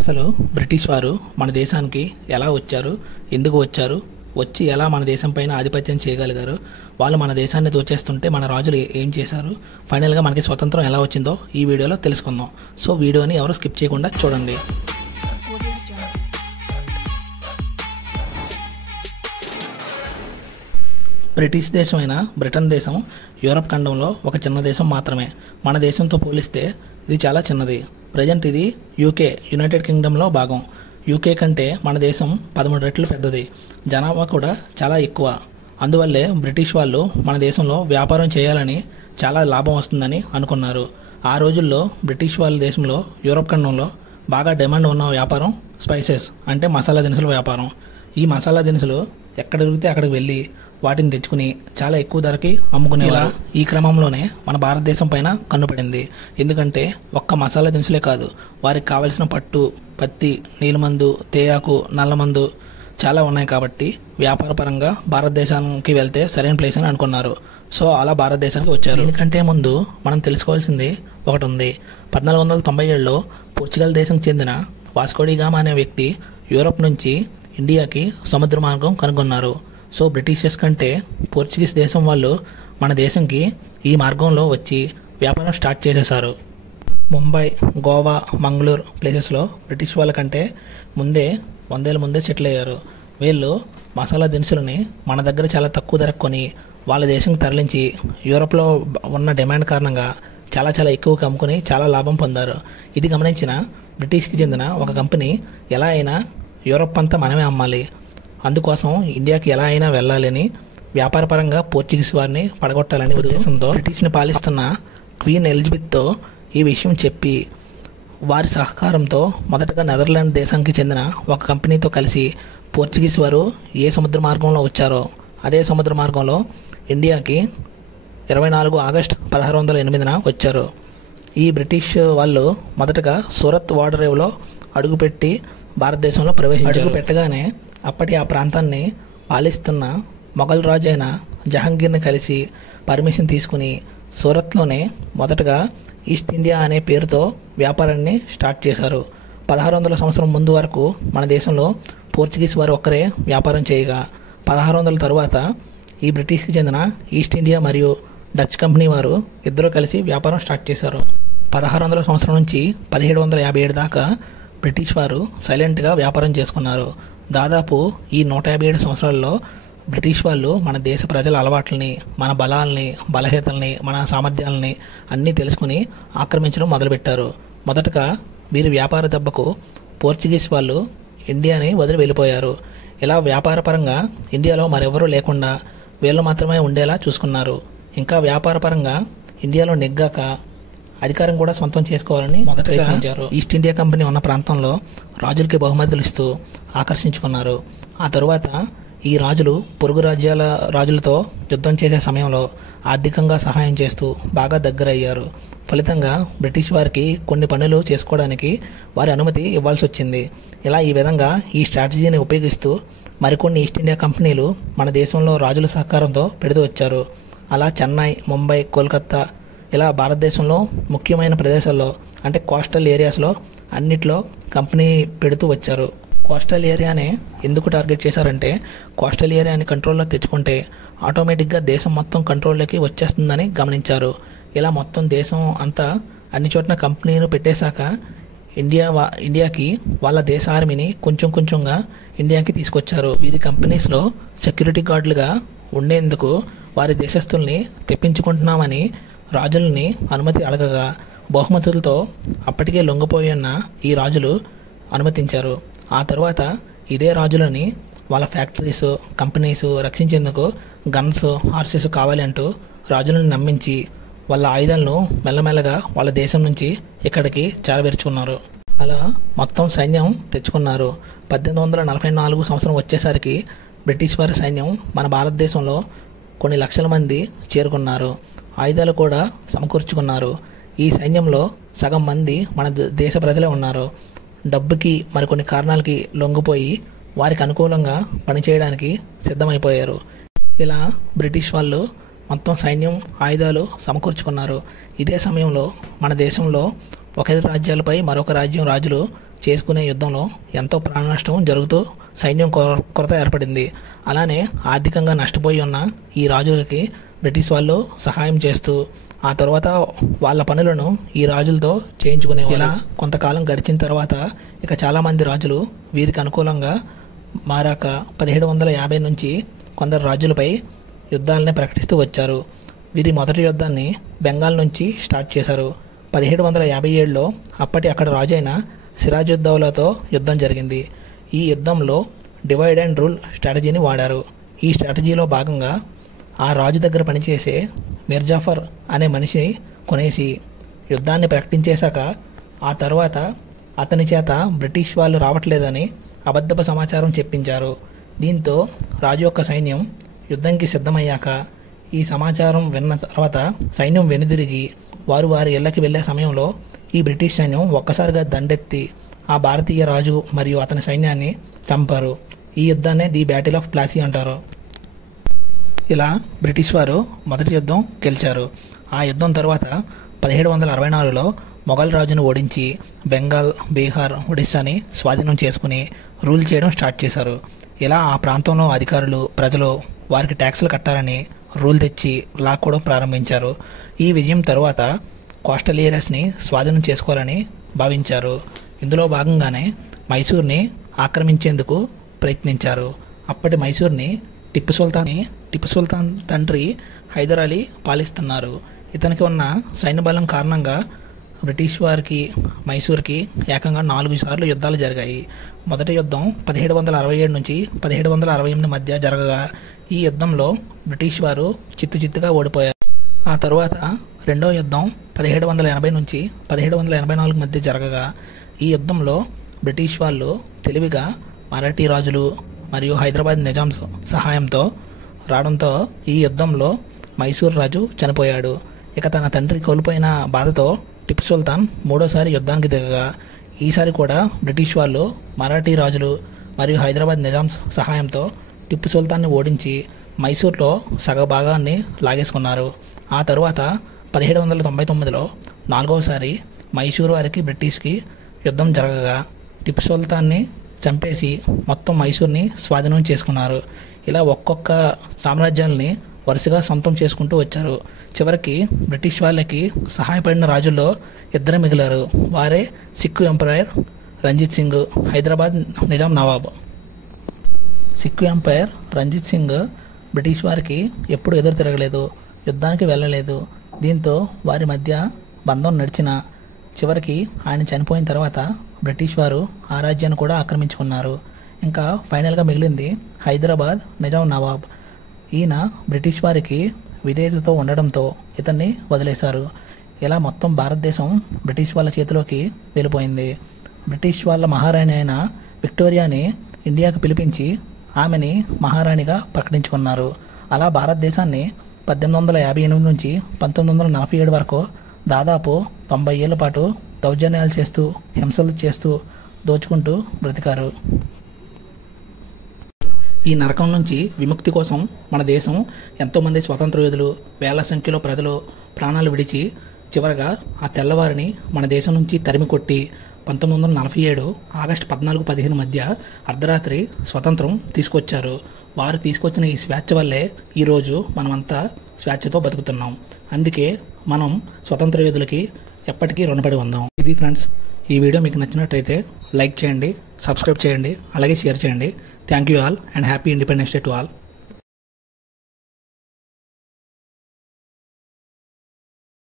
అసలు బ్రిటిష్ వారు మన దేశానికి ఎలా వచ్చారు, ఎందుకు వచ్చారు, వచ్చి ఎలా మన దేశం పైన ఆధిపత్యం చేయగలిగారు, వాళ్ళు మన దేశాన్ని దోచేస్తుంటే మన రాజులు ఏం చేశారు, ఫైనల్గా మనకి స్వతంత్రం ఎలా వచ్చిందో ఈ వీడియోలో తెలుసుకుందాం. సో వీడియోని ఎవరు స్కిప్ చేయకుండా చూడండి. బ్రిటిష్ దేశమైన బ్రిటన్ దేశం యూరప్ ఖండంలో ఒక చిన్న దేశం మాత్రమే. మన దేశంతో పోలిస్తే ఇది చాలా చిన్నది. ప్రజెంట్ ఇది యూకే, యునైటెడ్ కింగ్డమ్లో భాగం. యూకే కంటే మన దేశం 13 రెట్లు పెద్దది. జనాభా కూడా చాలా ఎక్కువ. అందువల్లే బ్రిటిష్ వాళ్ళు మన దేశంలో వ్యాపారం చేయాలని, చాలా లాభం వస్తుందని అనుకున్నారు. ఆ రోజుల్లో బ్రిటిష్ వాళ్ళ దేశంలో యూరప్ ఖండంలో బాగా డిమాండ్ ఉన్న వ్యాపారం స్పైసెస్, అంటే మసాలా దినుసుల వ్యాపారం. ఈ మసాలా దినుసులు ఎక్కడ దొరికితే అక్కడికి వెళ్ళి వాటిని తెచ్చుకుని చాలా ఎక్కువ ధరకి అమ్ముకునేవారు. ఈ క్రమంలోనే మన భారతదేశం పైన కన్నుపడింది. ఎందుకంటే ఒక్క మసాలా దినుసులే కాదు, వారికి కావలసిన పట్టు, పత్తి, నీలమందు, తేయాకు, నల్లమందు చాలా ఉన్నాయి. కాబట్టి వ్యాపార పరంగా భారతదేశానికి వెళ్తే సరైన ప్లేస్ అని అనుకున్నారు. సో అలా భారతదేశానికి వచ్చారు. దీనికంటే ముందు మనం తెలుసుకోవాల్సింది ఒకటి ఉంది. 1497లో పోర్చుగల్ దేశం చెందిన వాస్కో డి గామా అనే వ్యక్తి యూరప్ నుంచి ఇండియాకి సముద్ర మార్గం కనుగొన్నారు. సో బ్రిటిషర్స్ కంటే పోర్చుగీస్ దేశం వాళ్ళు మన దేశంకి ఈ మార్గంలో వచ్చి వ్యాపారం స్టార్ట్ చేసేశారు. ముంబై, గోవా, మంగళూరు ప్లేసెస్లో బ్రిటిష్ వాళ్ళ కంటే ముందే 100 ఏళ్ళ ముందే సెటిల్ అయ్యారు. వీళ్ళు మసాలా దినుసులని మన దగ్గర చాలా తక్కువ ధరకు కొని వాళ్ళ దేశంకి తరలించి యూరోప్లో ఉన్న డిమాండ్ కారణంగా చాలా చాలా ఎక్కువగా అమ్ముకుని చాలా లాభం పొందారు. ఇది గమనించిన బ్రిటిష్కి చెందిన ఒక కంపెనీ ఎలా అయినా యూరోప్ అంతా మనమే అమ్మాలి, అందుకోసం ఇండియాకి ఎలా అయినా వెళ్ళాలని వ్యాపారపరంగా పోర్చుగీస్ వారిని పడగొట్టాలని ఉద్దేశంతో బ్రిటిష్ని పాలిస్తున్న క్వీన్ ఎలిజబెత్తో ఈ విషయం చెప్పి వారి సహకారంతో మొదటగా నెదర్లాండ్ దేశానికి చెందిన ఒక కంపెనీతో కలిసి పోర్చుగీస్ వారు ఏ సముద్ర మార్గంలో వచ్చారో అదే సముద్ర మార్గంలో ఇండియాకి 24 ఆగస్టు 1608న వచ్చారు. ఈ బ్రిటిష్ వాళ్ళు మొదటగా సూరత్ ఓడరేవులో అడుగుపెట్టి భారతదేశంలో ప్రవేశించారు. పెట్టగానే అప్పటి ఆ ప్రాంతాన్ని పాలిస్తున్న మొఘల్ రాజు అయిన జహాంగీర్ని కలిసి పర్మిషన్ తీసుకుని సూరత్లోనే మొదటగా ఈస్ట్ ఇండియా అనే పేరుతో వ్యాపారాన్ని స్టార్ట్ చేశారు. 1600 సంవత్సరం ముందు వరకు మన దేశంలో పోర్చుగీస్ వారు ఒక్కరే వ్యాపారం చేయగా 1600 తరువాత ఈ బ్రిటిష్కి చెందిన ఈస్ట్ ఇండియా మరియు డచ్ కంపెనీ వారు ఇద్దరు కలిసి వ్యాపారం స్టార్ట్ చేశారు. 1600 సంవత్సరం నుంచి 1757 దాకా బ్రిటిష్ వారు సైలెంట్గా వ్యాపారం చేసుకున్నారు. దాదాపు ఈ 157 సంవత్సరాల్లో బ్రిటిష్ వాళ్ళు మన దేశ ప్రజల అలవాట్లని, మన బలాల్ని, బలహీనతల్ని, మన సామర్థ్యాలని అన్నీ తెలుసుకుని ఆక్రమించడం మొదలుపెట్టారు. మొదటగా వీరి వ్యాపార దెబ్బకు పోర్చుగీస్ వాళ్ళు ఇండియాని వదిలి వెళ్ళిపోయారు. ఇలా వ్యాపారపరంగా ఇండియాలో మరెవరూ లేకుండా వీళ్ళు మాత్రమే ఉండేలా చూసుకున్నారు. ఇంకా వ్యాపారపరంగా ఇండియాలో నెగ్గాక అధికారం కూడా సొంతం చేసుకోవాలని మొదట ప్రయత్నించారు. ఈస్ట్ ఇండియా కంపెనీ ఉన్న ప్రాంతంలో రాజులకి బహుమతులు ఇస్తూ ఆకర్షించుకున్నారు. ఆ తరువాత ఈ రాజులు పొరుగు రాజులతో యుద్ధం చేసే సమయంలో ఆర్థికంగా సహాయం చేస్తూ బాగా దగ్గరయ్యారు. ఫలితంగా బ్రిటిష్ వారికి కొన్ని పనులు చేసుకోవడానికి వారి అనుమతి ఇవ్వాల్సి వచ్చింది. ఈ విధంగా ఈ స్ట్రాటజీని ఉపయోగిస్తూ మరికొన్ని ఈస్ట్ ఇండియా కంపెనీలు మన దేశంలో రాజుల సహకారంతో పెడుతూ వచ్చారు. అలా చెన్నై, ముంబై, కోల్కతా ఇలా భారతదేశంలో ముఖ్యమైన ప్రదేశాల్లో అంటే కోస్టల్ ఏరియాస్లో అన్నిట్లో కంపెనీ పెడుతూ వచ్చారు. కోస్టల్ ఏరియానే ఎందుకు టార్గెట్ చేశారంటే కోస్టల్ ఏరియాని కంట్రోల్లో తెచ్చుకుంటే ఆటోమేటిక్గా దేశం మొత్తం కంట్రోల్లోకి వచ్చేస్తుందని గమనించారు. ఇలా మొత్తం దేశం అంతా అన్ని చోట్ల కంపెనీలు పెట్టేశాక ఇండియాకి వాళ్ళ దేశ ఆర్మీని కొంచెం కొంచెంగా ఇండియాకి తీసుకొచ్చారు. వీరి కంపెనీస్లో సెక్యూరిటీ గార్డులుగా ఉండేందుకు వారి దేశస్తుల్ని తెప్పించుకుంటున్నామని రాజుల్ని అనుమతి అడగగా బహుమతులతో అప్పటికే లొంగిపోయి ఉన్న ఈ రాజులు అనుమతించారు. ఆ తర్వాత ఇదే రాజులని వాళ్ళ ఫ్యాక్టరీస్, కంపెనీస్ రక్షించేందుకు గన్స్, హార్సెస్ కావాలి అంటూ రాజులను నమ్మించి వాళ్ళ ఆయుధాలను మెల్లమెల్లగా వాళ్ళ దేశం నుంచి ఇక్కడికి చేరవేర్చుకున్నారు. అలా మొత్తం సైన్యం తెచ్చుకున్నారు. 1844 సంవత్సరం వచ్చేసరికి బ్రిటిష్ వారి సైన్యం మన భారతదేశంలో కొన్ని లక్షల మంది చేరుకున్నారు. ఆయుధాలు కూడా సమకూర్చుకున్నారు. ఈ సైన్యంలో సగం మంది మన దేశ ప్రజలే ఉన్నారు. డబ్బుకి మరికొన్ని కారణాలకి లొంగిపోయి వారికి అనుకూలంగా పనిచేయడానికి సిద్ధమైపోయారు. ఇలా బ్రిటిష్ వాళ్ళు మొత్తం సైన్యం, ఆయుధాలు సమకూర్చుకున్నారు. ఇదే సమయంలో మన దేశంలో ఒకరి రాజ్యాలపై మరొక రాజ్యం రాజులు చేసుకునే యుద్ధంలో ఎంతో ప్రాణ నష్టం జరుగుతూ సైన్యం కొరత ఏర్పడింది. అలానే ఆర్థికంగా నష్టపోయి ఉన్న ఈ రాజులకి బ్రిటిష్ వాళ్ళు సహాయం చేస్తూ ఆ తర్వాత వాళ్ళ పనులను ఈ రాజులతో చేయించుకునేవారు. ఇలా కొంతకాలం గడిచిన తర్వాత ఇక చాలామంది రాజులు వీరికి అనుకూలంగా మారాక 1750 నుంచి కొందరు రాజులపై యుద్ధాలనే ప్రకటిస్తూ వచ్చారు. వీరి మొదటి యుద్ధాన్ని బెంగాల్ నుంచి స్టార్ట్ చేశారు. 1757లో అక్కడ రాజు అయిన సిరాజుద్దౌలాతో యుద్ధం జరిగింది. ఈ యుద్ధంలో డివైడ్ అండ్ రూల్ స్ట్రాటజీని వాడారు. ఈ స్ట్రాటజీలో భాగంగా ఆ రాజు దగ్గర పనిచేసే మిర్జాఫర్ అనే మనిషిని కొనేసి యుద్ధాన్ని ప్రకటించేశాక ఆ తర్వాత అతని చేత బ్రిటిష్ వాళ్ళు రావట్లేదని అబద్ధపు సమాచారం చెప్పించారు. దీంతో రాజు యొక్క సైన్యం యుద్ధంకి సిద్ధమయ్యాక ఈ సమాచారం విన్న తర్వాత సైన్యం వెనుదిరిగి వారి ఇళ్లకి వెళ్లే సమయంలో ఈ బ్రిటిష్ సైన్యం ఒక్కసారిగా దండెత్తి ఆ భారతీయ రాజు మరియు అతని సైన్యాన్ని చంపారు. ఈ యుద్ధాన్ని ది బ్యాటిల్ ఆఫ్ ప్లాసీ అంటారు. ఇలా బ్రిటిష్ వారు మొదటి యుద్ధం గెలిచారు. ఆ యుద్ధం తర్వాత 1764లో మొఘల్ రాజును ఓడించి బెంగాల్, బీహార్, ఒడిస్సాని స్వాధీనం చేసుకుని రూల్ చేయడం స్టార్ట్ చేశారు. ఇలా ఆ ప్రాంతంలో అధికారులు, ప్రజలు వారికి ట్యాక్సులు కట్టాలని రూల్ తెచ్చి లాక్కోవడం ప్రారంభించారు. ఈ విజయం తరువాత కోస్టల్ ఏరియాస్ని స్వాధీనం చేసుకోవాలని భావించారు. ఇందులో భాగంగానే మైసూర్ని ఆక్రమించేందుకు ప్రయత్నించారు. అప్పటి మైసూర్ని టిప్పు సుల్తాన్ తండ్రి హైదర్ అలీ పాలిస్తున్నారు. ఇతనికి ఉన్న సైన్య బలం కారణంగా బ్రిటిష్ వారికి మైసూర్కి ఏకంగా 4 సార్లు యుద్ధాలు జరిగాయి. మొదటి యుద్ధం 1767 నుంచి 1768 మధ్య జరగగా ఈ యుద్ధంలో బ్రిటిష్ వారు చిత్తుగా ఓడిపోయారు. ఆ తరువాత రెండో యుద్ధం 1780 నుంచి 1784 మధ్య జరగగా ఈ యుద్ధంలో బ్రిటిష్ వాళ్ళు తెలివిగా మరాఠీ రాజులు మరియు హైదరాబాద్ నిజాం సహాయంతో రావడంతో ఈ యుద్ధంలో మైసూర్ రాజు చనిపోయాడు. ఇక తన తండ్రి కోల్పోయిన బాధతో టిప్పు సుల్తాన్ మూడోసారి యుద్ధానికి దిగగా ఈసారి కూడా బ్రిటిష్ వాళ్ళు మరాఠీ రాజులు మరియు హైదరాబాద్ నిజాం సహాయంతో టిప్పు సుల్తాన్ని ఓడించి మైసూర్లో సగభాగాన్ని లాగేసుకున్నారు. ఆ తరువాత 1799లో 4వసారి మైసూరు వారికి బ్రిటిష్కి యుద్ధం జరగగా టిప్పు సుల్తాన్ని చంపేసి మొత్తం మైసూర్ని స్వాధీనం చేసుకున్నారు. ఇలా ఒక్కొక్క సామ్రాజ్యాల్ని వరుసగా సొంతం చేసుకుంటూ వచ్చారు. చివరికి బ్రిటిష్ వాళ్ళకి సహాయపడిన రాజుల్లో 2 మిగిలారు. వారే Sikh empire Ranjit Singh, Hyderabad Nizam Nawab. Sikh empire Ranjit Singh British వారికి ఎప్పుడు ఎదురు తిరగలేదు, యుద్ధానికి వెళ్ళలేదు. దీంతో వారి మధ్య బంధం నడిచిన చివరికి ఆయన చనిపోయిన తర్వాత బ్రిటిష్ వారు ఆ రాజ్యాన్ని కూడా ఆక్రమించుకున్నారు. ఇంకా ఫైనల్గా మిగిలింది హైదరాబాద్ నిజాం నవాబ్. ఈయన బ్రిటిష్ వారికి విధేయతతో ఉండడంతో ఇతన్ని వదిలేశారు. ఇలా మొత్తం భారతదేశం బ్రిటిష్ వాళ్ళ చేతిలోకి వెళ్ళిపోయింది. బ్రిటిష్ వాళ్ళ మహారాణి అయిన విక్టోరియాని ఇండియాకు పిలిపించి ఆమెని మహారాణిగా ప్రకటించుకున్నారు. అలా భారతదేశాన్ని 1858 నుంచి 1947 వరకు దాదాపు 90 ఏళ్ల పాటు దౌర్జన్యాలు చేస్తూ, హింసలు చేస్తూ, దోచుకుంటూ బ్రతికారు. ఈ నరకం నుంచి విముక్తి కోసం మన దేశం ఎంతోమంది స్వతంత్ర యోధులు, వేల సంఖ్యలో ప్రజలు ప్రాణాలు విడిచి చివరగా ఆ తెల్లవారిని మన దేశం నుంచి తరిమి కొట్టి 1947 ఆగస్టు 14-15 మధ్య అర్ధరాత్రి స్వతంత్రం తీసుకొచ్చారు. వారు తీసుకొచ్చిన ఈ స్వేచ్ఛ వల్లే ఈరోజు మనమంతా స్వేచ్ఛతో బతుకుతున్నాం. అందుకే మనం స్వతంత్ర యోధులకి ఎప్పటికీ రుణపడి ఉందాం. ఇది ఫ్రెండ్స్, ఈ వీడియో మీకు నచ్చినట్టయితే లైక్ చేయండి, సబ్స్క్రైబ్ చేయండి, అలాగే షేర్ చేయండి. Thank you all and happy independence day to all.